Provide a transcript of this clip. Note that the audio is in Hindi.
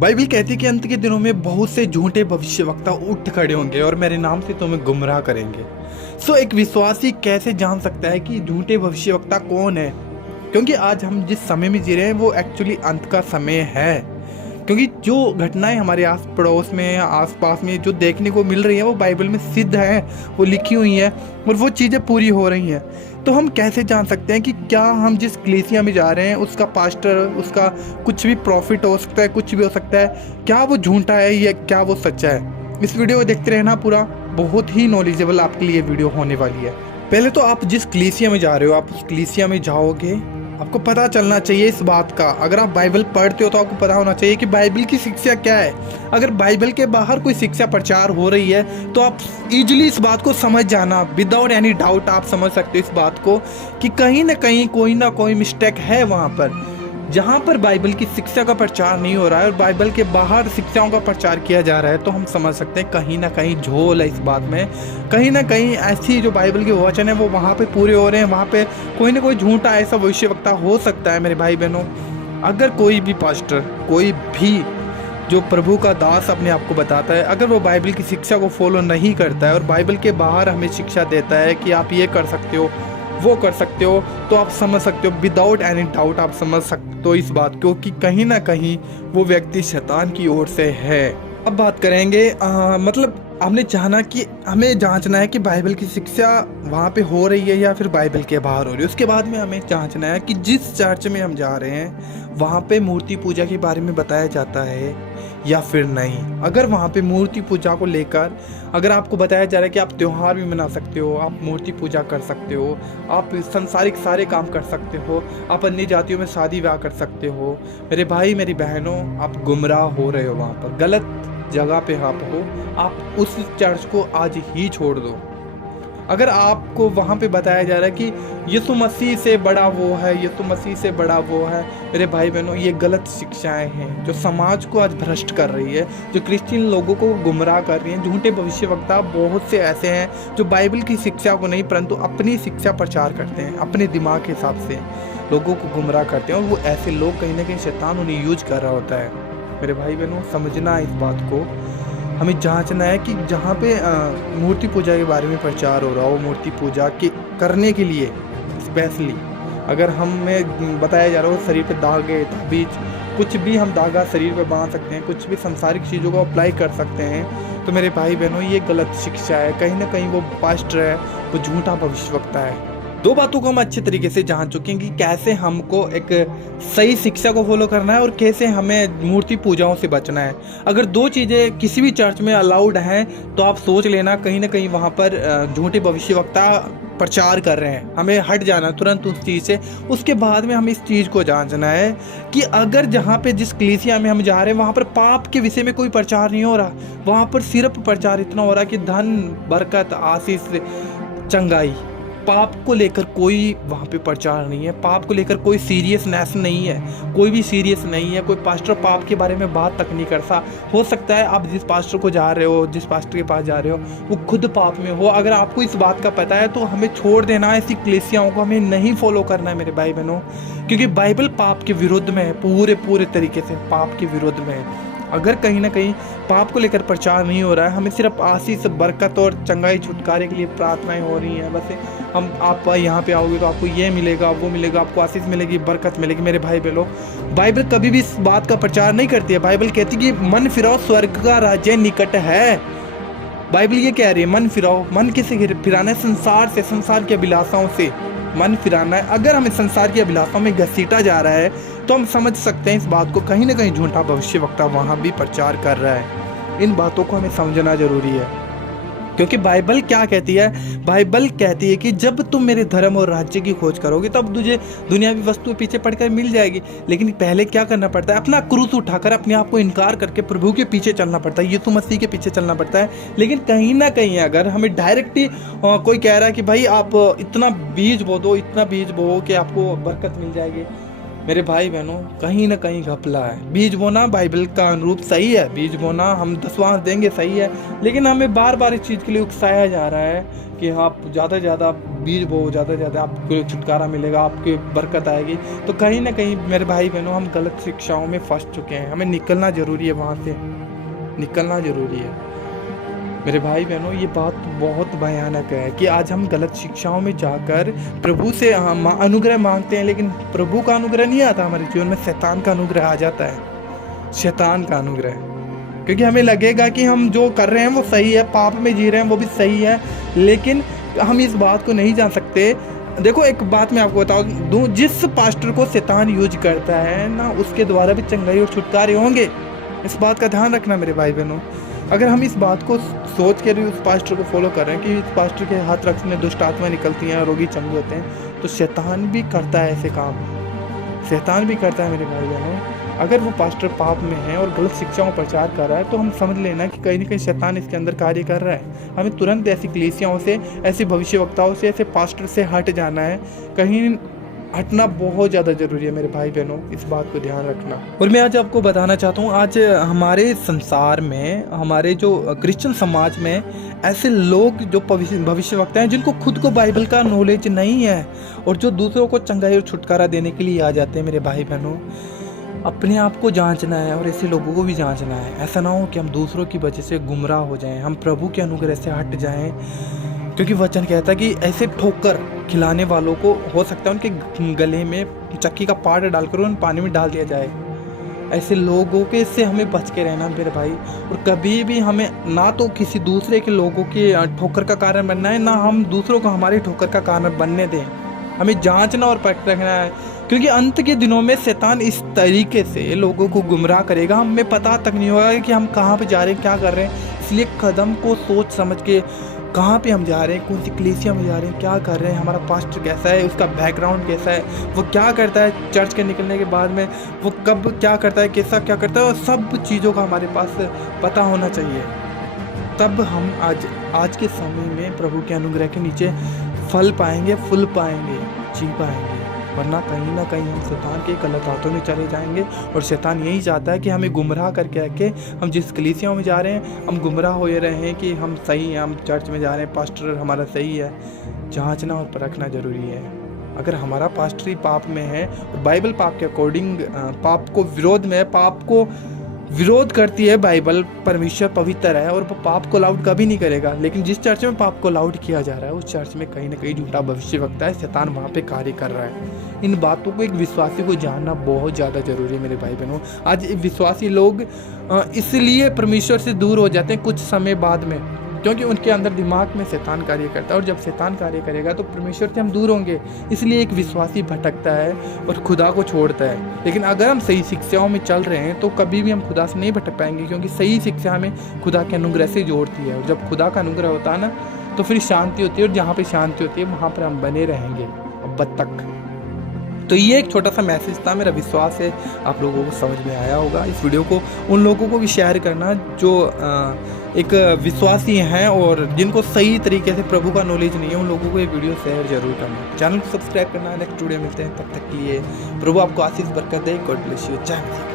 बाइबल कहती है कि अंत के दिनों में बहुत से झूठे भविष्यवक्ता उठ खड़े होंगे और मेरे नाम से तुम्हें गुमराह करेंगे। एक विश्वासी कैसे जान सकता है कि झूठे भविष्यवक्ता कौन है? क्योंकि आज हम जिस समय में जी रहे हैं वो एक्चुअली अंत का समय है। क्योंकि जो घटनाएं हमारे आस पड़ोस में या आस पास में जो देखने को मिल रही हैं वो बाइबल में सिद्ध है, वो लिखी हुई हैं और वो चीज़ें पूरी हो रही हैं। तो हम कैसे जान सकते हैं कि क्या हम जिस कलीसिया में जा रहे हैं उसका पास्टर, उसका कुछ भी प्रॉफिट हो सकता है, कुछ भी हो सकता है, क्या वो झूठा है या क्या वो सच्चा है? इस वीडियो को देखते रहना, पूरा बहुत ही नॉलेजेबल आपके लिए वीडियो होने वाली है। पहले तो आप जिस कलीसिया में जा रहे हो, आप उस कलीसिया में जाओगे, आपको पता चलना चाहिए इस बात का। अगर आप बाइबल पढ़ते हो तो आपको पता होना चाहिए कि बाइबल की शिक्षा क्या है। अगर बाइबल के बाहर कोई शिक्षा प्रचार हो रही है तो आप इजीली इस बात को समझ जाना, विदाउट एनी डाउट आप समझ सकते हो इस बात को कि कहीं ना कहीं कोई ना कोई मिस्टेक है वहाँ पर। जहाँ पर बाइबल की शिक्षा का प्रचार नहीं हो रहा है और बाइबल के बाहर शिक्षाओं का प्रचार किया जा रहा है तो हम समझ सकते हैं कहीं ना कहीं झोल है इस बात में। कहीं ना कहीं ऐसी जो बाइबल के वचन है वो वहाँ पे पूरे हो रहे हैं, वहाँ पे कोई ना कोई झूठा ऐसा भविष्यवक्ता हो सकता है। मेरे भाई बहनों, अगर कोई भी पास्टर, कोई भी जो प्रभु का दास अपने आप को बताता है, अगर वो बाइबल की शिक्षा को फॉलो नहीं करता है और बाइबल के बाहर हमें शिक्षा देता है कि आप ये कर सकते हो, वो कर सकते हो, तो आप समझ सकते हो, विदाउट एनी डाउट आप समझ सकते हो इस बात को कि कहीं ना कहीं वो व्यक्ति शैतान की ओर से है। अब बात करेंगे मतलब हमने जाना कि हमें जांचना है कि बाइबल की शिक्षा वहाँ पे हो रही है या फिर बाइबल के बाहर हो रही है। उसके बाद में हमें जांचना है कि जिस चर्च में हम जा रहे हैं वहाँ पे मूर्ति पूजा के बारे में बताया जाता है या फिर नहीं। अगर वहाँ पे मूर्ति पूजा को लेकर अगर आपको बताया जा रहा है कि आप त्यौहार भी मना सकते हो, आप मूर्ति पूजा कर सकते हो, आप संसारिक सारे काम कर सकते हो, आप अन्य जातियों में शादी ब्याह कर सकते हो, मेरे भाई मेरी बहनों, आप गुमराह हो रहे हो, वहाँ पर गलत जगह पे आप हो। आप उस चर्च को आज ही छोड़ दो। अगर आपको वहाँ पे बताया जा रहा है कि यीशु मसीह से बड़ा वो है, यीशु मसीह से बड़ा वो है, मेरे भाई बहनों, ये गलत शिक्षाएं हैं जो समाज को आज भ्रष्ट कर रही है, जो क्रिश्चियन लोगों को गुमराह कर रही हैं। झूठे भविष्यवक्ता बहुत से ऐसे हैं जो बाइबल की शिक्षा को नहीं परंतु अपनी शिक्षा प्रचार करते हैं, अपने दिमाग के हिसाब से लोगों को गुमराह करते हैं और वो ऐसे लोग कहीं ना कहीं शैतान उन्हें यूज कर रहा होता है। मेरे भाई बहनों, समझना इस बात को, हमें जांचना है कि जहाँ पे मूर्ति पूजा के बारे में प्रचार हो रहा हो, मूर्ति पूजा के करने के लिए स्पेशली अगर हमें बताया जा रहा हो शरीर पे दागे, ताबीज, कुछ भी हम धागा शरीर पे बांध सकते हैं, कुछ भी संसारिक चीज़ों को अप्लाई कर सकते हैं, तो मेरे भाई बहनों ये गलत शिक्षा है। कहीं ना कहीं वो पास्टर है, वो झूठा भविष्यवक्ता है। दो बातों को हम अच्छे तरीके से जान चुके हैं कि कैसे हमको एक सही शिक्षा को फॉलो करना है और कैसे हमें मूर्ति पूजाओं से बचना है। अगर दो चीज़ें किसी भी चर्च में अलाउड हैं तो आप सोच लेना कहीं ना कहीं वहाँ पर झूठे भविष्यवक्ता प्रचार कर रहे हैं। हमें हट जाना तुरंत उस चीज़ से। उसके बाद में हमें इस चीज़ को जांचना है कि अगर जहाँ पे जिस कलीसिया में हम जा रहे हैं वहाँ पर पाप के विषय में कोई प्रचार नहीं हो रहा, वहाँ पर सिर्फ प्रचार इतना हो रहा कि धन, बरकत, आशीष, चंगाई, पाप को लेकर कोई वहाँ पे प्रचार नहीं है। पाप को लेकर कोई सीरियसनेस नहीं है, कोई भी सीरियस नहीं है। कोई पास्टर पाप के बारे में बात तक नहीं करता। हो सकता है आप जिस पास्टर को जा रहे हो, जिस पास्टर के पास जा रहे हो, वो खुद पाप में हो। अगर आपको इस बात का पता है तो हमें छोड़ देना है, ऐसी कलीसियाओं को हमें नहीं फॉलो करना है मेरे भाई बहनों, क्योंकि बाइबल पाप के विरुद्ध में है, पूरे तरीके से पाप के विरुद्ध में है। अगर कहीं ना कहीं पाप को लेकर प्रचार नहीं हो रहा है, हमें सिर्फ आशीष, बरकत और चंगाई, छुटकारे के लिए प्रार्थनाएं हो रही हैं, बस आप यहाँ पे आओगे तो आपको ये मिलेगा, वो मिलेगा, आपको आशीष मिलेगी, बरकत मिलेगी। मेरे भाई बहनों, बाइबल कभी भी इस बात का प्रचार नहीं करती है। बाइबल कहती है कि मन फिराओ, स्वर्ग का राज्य निकट है। बाइबल ये कह रही है मन फिराओ। मन किसे फिराना है? संसार से, संसार की अभिलाषाओं से मन फिराना है। अगर हमें संसार की अभिलाषाओं में घसीटा जा रहा है तो हम समझ सकते हैं इस बात को, कहीं ना कहीं झूठा भविष्यवक्ता वहाँ भी प्रचार कर रहा है। इन बातों को हमें समझना जरूरी है, क्योंकि बाइबल क्या कहती है? बाइबल कहती है कि जब तुम मेरे धर्म और राज्य की खोज करोगे तब तुझे दुनियावी वस्तुएं पीछे पड़कर मिल जाएगी। लेकिन पहले क्या करना पड़ता है? अपना क्रूस उठाकर अपने आप को इनकार करके प्रभु के पीछे चलना पड़ता है, यीशु मसीह के पीछे चलना पड़ता है। लेकिन कहीं ना कहीं अगर हमें डायरेक्ट ही कोई कह रहा है कि भाई आप इतना बीज बो दो, इतना बीज बो कि आपको बरकत मिल जाएगी, मेरे भाई बहनों, कहीं ना कहीं घपला है। बीज बोना बाइबल का अनुरूप सही है, बीज बोना हम दसवां देंगे सही है, लेकिन हमें बार बार इस चीज़ के लिए उकसाया जा रहा है कि आप ज़्यादा से ज़्यादा बीज बो, ज़्यादा से ज़्यादा आपको छुटकारा मिलेगा, आपकी बरकत आएगी। तो कहीं ना कहीं मेरे भाई बहनों हम गलत शिक्षाओं में फंस चुके हैं, हमें निकलना ज़रूरी है, वहाँ से निकलना ज़रूरी है। मेरे भाई बहनों ये बात बहुत भयानक है कि आज हम गलत शिक्षाओं में जाकर प्रभु से हम अनुग्रह मांगते हैं, लेकिन प्रभु का अनुग्रह नहीं आता हमारे जीवन में, शैतान का अनुग्रह आ जाता है, शैतान का अनुग्रह। क्योंकि हमें लगेगा कि हम जो कर रहे हैं वो सही है, पाप में जी रहे हैं वो भी सही है, लेकिन हम इस बात को नहीं जान सकते। देखो एक बात मैं आपको बता दूं, जिस पास्टर को शैतान यूज करता है ना, उसके द्वारा भी चंगाई और छुटकारे होंगे। इस बात का ध्यान रखना मेरे भाई बहनों। अगर हम इस बात को सोच के उस पास्टर को फॉलो कर रहे हैं कि इस पास्टर के हाथ रखने दुष्ट आत्माएं निकलती हैं, रोगी चंगे होते हैं, तो शैतान भी करता है ऐसे काम, शैतान भी करता है मेरे भाई बहनों। अगर वो पास्टर पाप में है और गलत शिक्षाओं प्रचार कर रहा है, तो हम समझ लेना कि कहीं ना कहीं शैतान इसके अंदर कार्य कर रहा है। हमें तुरंत ऐसी कलीसियाओं से, ऐसी भविष्यवक्ताओं से, ऐसे पास्टर से हट जाना है। कहीं हटना बहुत ज़्यादा ज़रूरी है मेरे भाई बहनों, इस बात को ध्यान रखना। और मैं आज आपको बताना चाहता हूँ, आज हमारे संसार में, हमारे जो क्रिश्चियन समाज में ऐसे लोग जो भविष्यवक्ता हैं, जिनको खुद को बाइबल का नॉलेज नहीं है और जो दूसरों को चंगाई और छुटकारा देने के लिए आ जाते हैं। मेरे भाई बहनों अपने आप को जांचना है और ऐसे लोगों को भी जांचना है। ऐसा ना हो कि हम दूसरों की वजह से गुमराह हो जाएं, हम प्रभु के अनुग्रह से हट जाएं। क्योंकि वचन कहता है कि ऐसे ठोकर खिलाने वालों को हो सकता है उनके गले में चक्की का पार्ट डालकर उन पानी में डाल दिया जाए। ऐसे लोगों के से हमें बच के रहना मेरे भाई। और कभी भी हमें ना तो किसी दूसरे के लोगों के ठोकर का कारण बनना है, ना हम दूसरों को हमारी ठोकर का कारण बनने दें। हमें जांचना और परखना है, क्योंकि अंत के दिनों में शैतान इस तरीके से लोगों को गुमराह करेगा, हमें पता तक नहीं होगा कि हम कहाँ पे जा रहे हैं, क्या कर रहे हैं। इसलिए कदम को सोच समझ के, कहाँ पे हम जा रहे हैं, कौन सी कलीसिया में जा रहे हैं, क्या कर रहे हैं, हमारा पास्टर कैसा है, उसका बैकग्राउंड कैसा है, वो क्या करता है चर्च के निकलने के बाद में, वो कब क्या करता है, कैसा क्या करता है, और सब चीज़ों का हमारे पास पता होना चाहिए। तब हम आज के समय में प्रभु के अनुग्रह के नीचे फल पाएंगे, फूल पाएंगे, जी पाएंगे। वरना कहीं ना कहीं हम शैतान के गलत हाथों में चले जाएंगे। और शैतान यही चाहता है कि हमें गुमराह करके रखे। हम जिस कलीसियाओं में जा रहे हैं, हम गुमराह हो रहे हैं कि हम सही हैं, हम चर्च में जा रहे हैं, पास्टर हमारा सही है। जांचना और परखना जरूरी है। अगर हमारा पास्टर ही पाप में है और बाइबल पाप के अकॉर्डिंग पाप को विरोध में, पाप को विरोध करती है बाइबल, परमेश्वर पवित्र है और वो पाप को अलाउड कभी नहीं करेगा। लेकिन जिस चर्च में पाप को अलाउड किया जा रहा है, उस चर्च में कहीं ना कहीं झूठा भविष्यवक्ता है, शैतान वहाँ पे कार्य कर रहा है। इन बातों को एक विश्वासी को जानना बहुत ज़्यादा जरूरी है मेरे भाई बहनों। आज विश्वासी लोग इसलिए परमेश्वर से दूर हो जाते हैं कुछ समय बाद में, क्योंकि उनके अंदर दिमाग में शैतान कार्य करता है। और जब शैतान कार्य करेगा तो परमेश्वर से हम दूर होंगे। इसलिए एक विश्वासी भटकता है और खुदा को छोड़ता है। लेकिन अगर हम सही शिक्षाओं में चल रहे हैं तो कभी भी हम खुदा से नहीं भटक पाएंगे, क्योंकि सही शिक्षा हमें खुदा के अनुग्रह से जोड़ती है। और जब खुदा का अनुग्रह होता है ना, तो फिर शांति होती है, और जहाँ पर शांति होती है वहाँ पर हम बने रहेंगे अब तक। तो ये एक छोटा सा मैसेज था, मेरा विश्वास है आप लोगों को समझ में आया होगा। इस वीडियो को उन लोगों को भी शेयर करना जो एक विश्वासी हैं और जिनको सही तरीके से प्रभु का नॉलेज नहीं है, उन लोगों को ये वीडियो शेयर जरूर करना। चैनल को सब्सक्राइब करना। नेक्स्ट वीडियो मिलते हैं, तब तक के लिए प्रभु आपको आशीष बरकत दे। God bless you. जय हिंद।